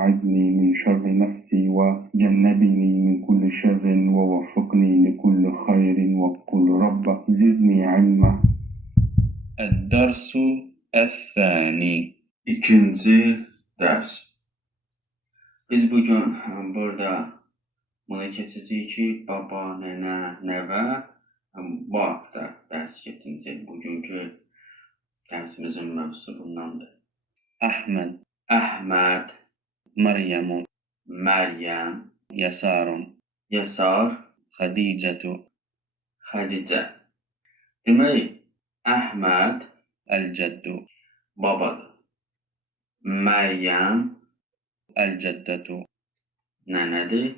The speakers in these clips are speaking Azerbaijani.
وأعذني من شر نفسي وجنبني من كل شر ووفقني لكل خير وقل رب زدني علما. الدرس الثاني. İkinci dərs. Biz bugün burada buna keçəcəyik ki, baba, nənə, nəvə bu haqda dərs keçəcək. Bugünkü dərsimizin mövzusu bundandır. أحمد Əhməd, مريم Məryəm, يسار Yəsar, خديجة Xədicə. Demək, Əhməd الجد babadır. Məryəm الجدة nənədir.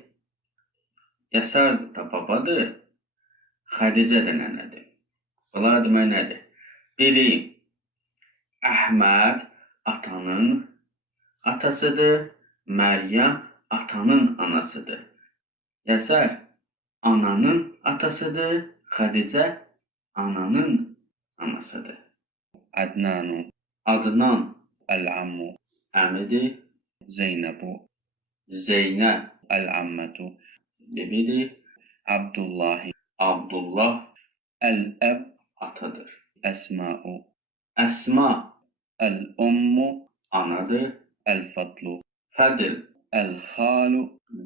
Yəsar da babadır. Xədicə də nənədir. Bunlar demək nədir? Biri, Əhməd atanın atasıdır. Məryəm atanın anasıdır. Yəsar ananın atasıdır. Xədicə ananın anasıdır. عدنان Adnan العم əmidir. زينب Zeynəb العمة bibidir. عبد الله Abdullah الأب atadır. أسماء Əsma الأم anadır. الفضل Fədl الخال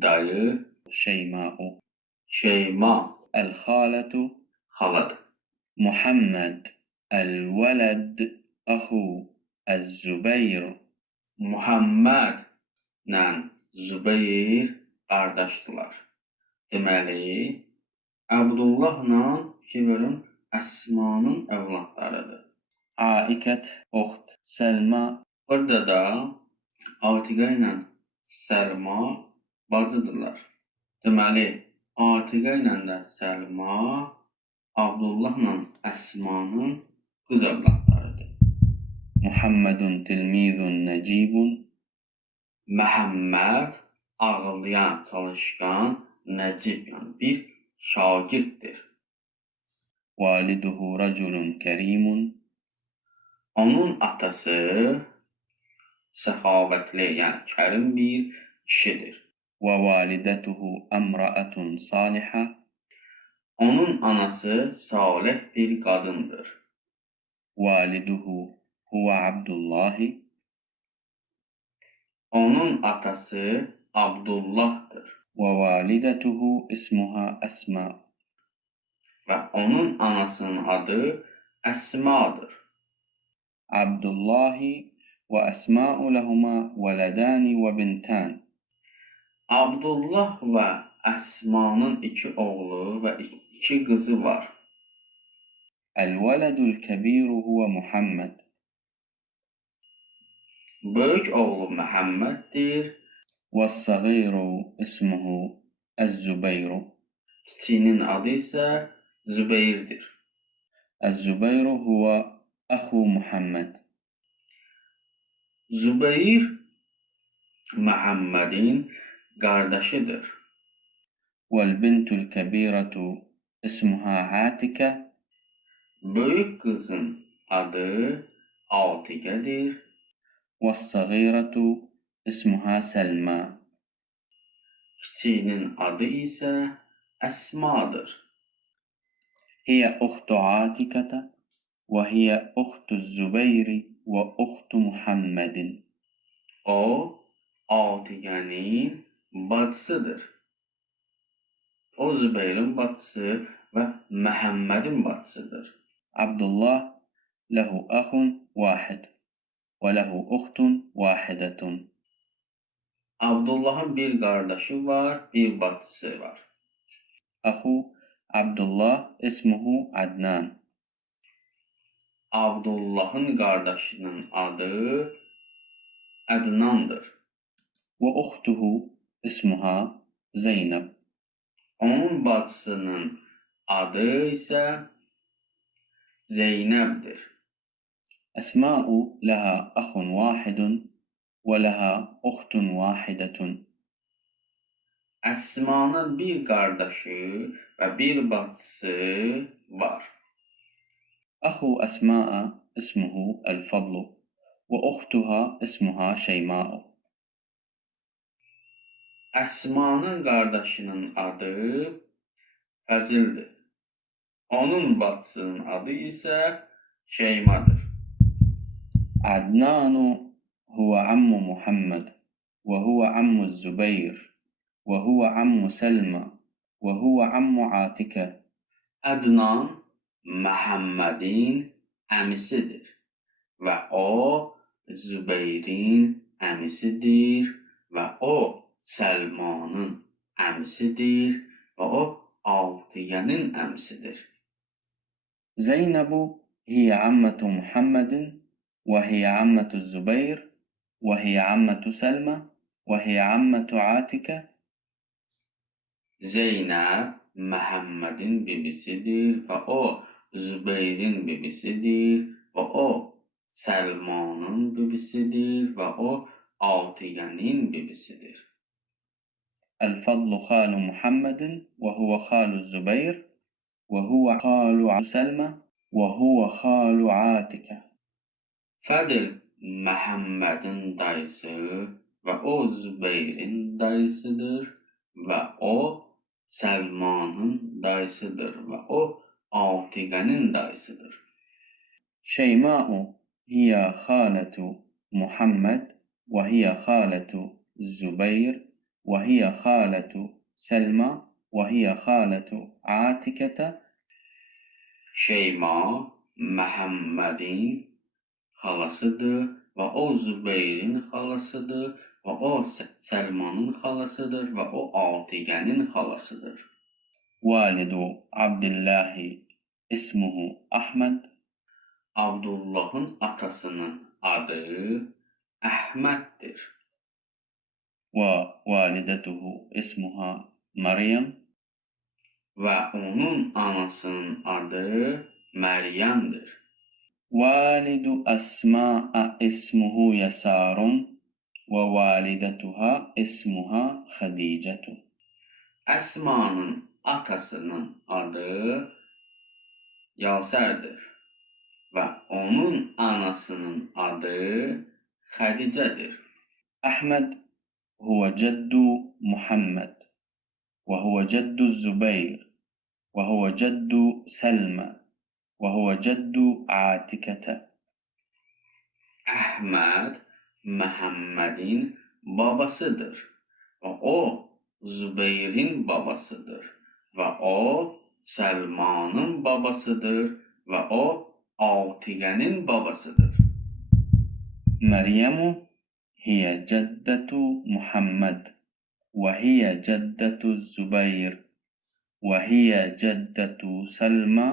dayı. شيماء Şeyma الخالة xaladır. محمد الولد أخو الزبير Muhammed ilə Zübeyir qardaşdılar. Deməli, Abdullahla Əsmanın övladlarıdır. عائكة أخت سلمى Burada da Atiqə ilə Səlma bacıdırlar. Deməli, Atiqə ilə də Səlma Abdullahla Əsmanın qız övladlarıdır. محمد تلميذ نجيب Məhəmməd ağlayan, çalışqan, nəcib, yəni bir şagirddir. والده رجل كريم Onun atası səxavətli, yəni kərim bir kişidir. ووالدته امرأة صالحة Onun anası salih bir qadındır. والده هو عبد الله Onun atası Abdullahdır ووالدته اسمها أسماء və onun anasının adı Əsmadır. عبد الله وأسماء لهما ولدان وبنتان Abdullah və Əsmanın iki oğlu və iki qızı var. الولد الكبير هو محمد Böyük oğlu Məhəmməddir, والصغير اسمه الزبير kiçiyinin adı isə Zübeyrdir. الزبير هو أخو محمد Zübeyir Məhəmmədin qardaşıdır. والبنت الكبيرة اسمها عاتكة Böyük qızın adı Atiqədir. والصغيرة اسمها سلمى Kiçiyinin adı isə Əsmadır. هي أخت عاتكة وهي أخت الزبير وأخت محمد O, Atiqənin bacısıdır. O, Zübeyrin bacısı və Məhəmmədin bacısıdır. عبد الله له أخ واحد وله أخت واحدة Abdullahın bir qardaşı var, bir bacısı var. أخو عبد الله اسمه عدنان Abdullahın qardaşının adı Ədnandır. وأخته اسمها زينب Onun bacısının adı isə Zeynəbdir. أسماء لها أخ واحد ولها أخت واحدة Əsmanın bir qardaşı və bir bacısı var. أخو أسماء اسمه الفضل وأختها اسمها شيماء Əsmanın qardaşının adı Fəzildir. Onun bacısının adı isə Şeymadır. عدنان هو عم محمد وهو عم الزبير وهو عم سلمى وهو عم عاتكة. Ədnan Məhəmmədin əmisidir və o Zübeyrin əmisidir və o Səlmanın əmisidir və o Atiyənin əmisidir. زينب هي عمة محمد وهي عمة الزبير وهي عمة سلمى وهي عمة عاتكة. Zeynəb Məhəmmədin bibisidir və o Zübeyrin bibisidir və o Səlmanın bibisidir və o Atiyənin bibisidir. الفضل خال محمد وهو خال الزبير وهو خال سلمى وهو خال عاتكة. Fədl Məhəmmədin dayısı və o Zübeyrin dayısıdır və o Səlmanın dayısıdır və o Atiqənin dayısıdır. شيماء هي خالة محمد وهي خالة الزبير وهي خالة سلمى وهي خالة عاتكة. Şeyma Məhəmmədin xalasıdır və o Zübeyrin xalasıdır və o Səlmanın xalasıdır və o Atiqənin xalasıdır. والد عبد الله اسمه أحمد. Abdullahın atasının adı Əhməddir. ووالدته اسمها مريم. Və onun anasının adı Məryəmdir. والد أسماء اسمه يسار ووالدتها اسمها خديجة. Əsmanın atasının adı Yasərdir və onun anasının adı Xədicədir. أحمد هو جد محمد وهو جد الزبير وهو جد سلمى وهو جد عاتكة. Əhməd Məhəmmədin babasıdır və o Zübeyrin babasıdır və o Səlmanın babasıdır və o Atiqənin babasıdır. مريم هي جدة محمد وهي جدة الزبير وهي جدة سلمى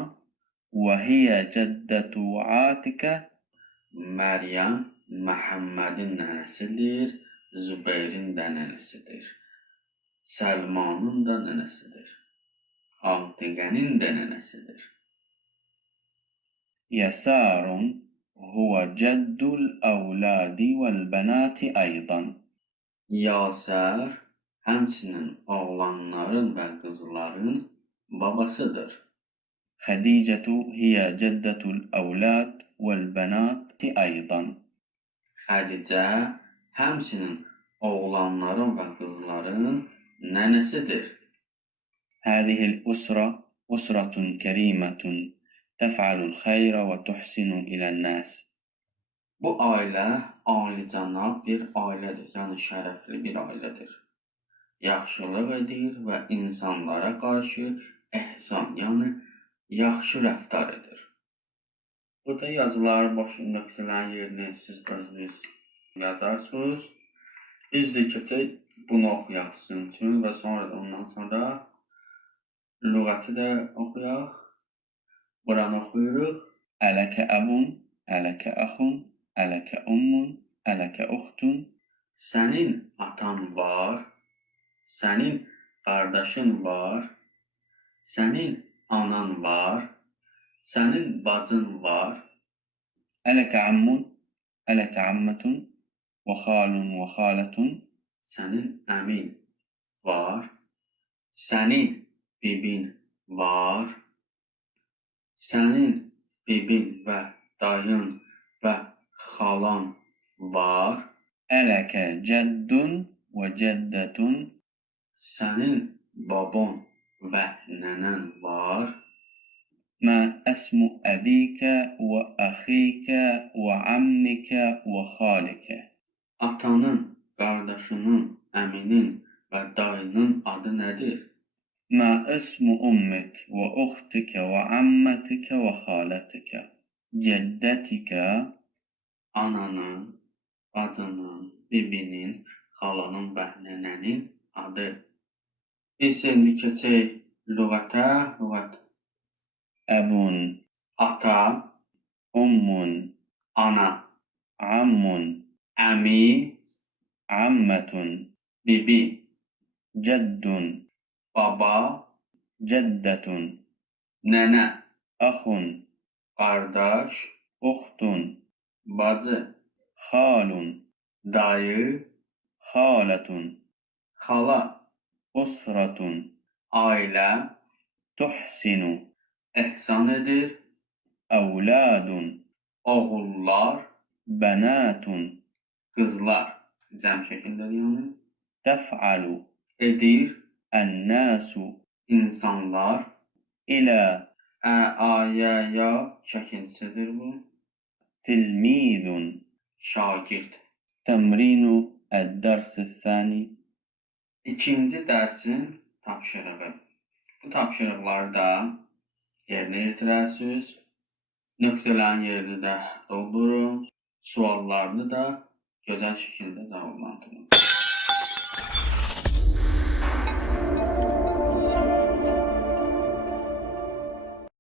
وهي جدة عاتكة. Məryəm Məhəmmədin nənəsidir, Zübeyrin də nənəsidir. Səlmanın da nənəsidir. Atiqənin də nənəsidir. يسار هو جد الأولاد والبنات أيضا. Yasər həmçinin oğlanların və qızların babasıdır. خديجة هي جدة الأولاد والبنات أيضا. Xədicə həmçinin oğlanların və qızların nənəsidir. هذه الأسرة أسرة كريمة تفعل الخير وتحسن إلى الناس. Bu ailə alicənab bir ailədir, yəni şərəfli bir ailədir. Yaxşılıq edir və insanlara qarşı ehsan, yəni yaxşı rəftar edir. Burada yazılar, boş nöqtələrin yerinə siz özünüz yazarsınız. Biz də keçək bunu oxuyaq sizin üçün və sonra da ondan sonra lüğəti də oxuyaq. Buranı oxuyuruq. ألك أب ألك أخ ألك أم ألك أخت. Sənin atan var, sənin qardaşın var, sənin anan var, sənin bacın var. ألك عم ألك عمة وخال وخالة. Sənin əmin var, sənin bibin var, sənin bibin və dayın və xalan var. ألك جد وجدة Sənin baban və nənən var. ما اسم أبيك وأخيك وعمك وخالك؟ Atanın, qardaşının, əminin və dayının adı nədir? ما اسم أمك وأختك وعمتك وخالتك؟ جدتك؟ Ananın, bacının, bibinin, xalanın və nənənin adı. Biz indi keçək lüğətə. Lüğət أب ata, أم ana, عم əmi, عمة bibi, جد baba, جدة nənə, أخ qardaş, أخت bacı, خال dayı, خالة xala, أسرة ailə, تحسن ehsan edir, أولاد oğullar, بنات qızlar, cəm şəkildə yəni, تفعل edir, الناس insanlar, إلى ya şəkilçisidir bu, تلميذ. şagird. تمرين الدرس الثاني. İkinci dərsin tapşırığı. Bu tapşırıqları da yerinə yetirəsiniz. Nöqtələrin yerini də doldurun. Suallarını da gözəl şəkildə cavablandırın.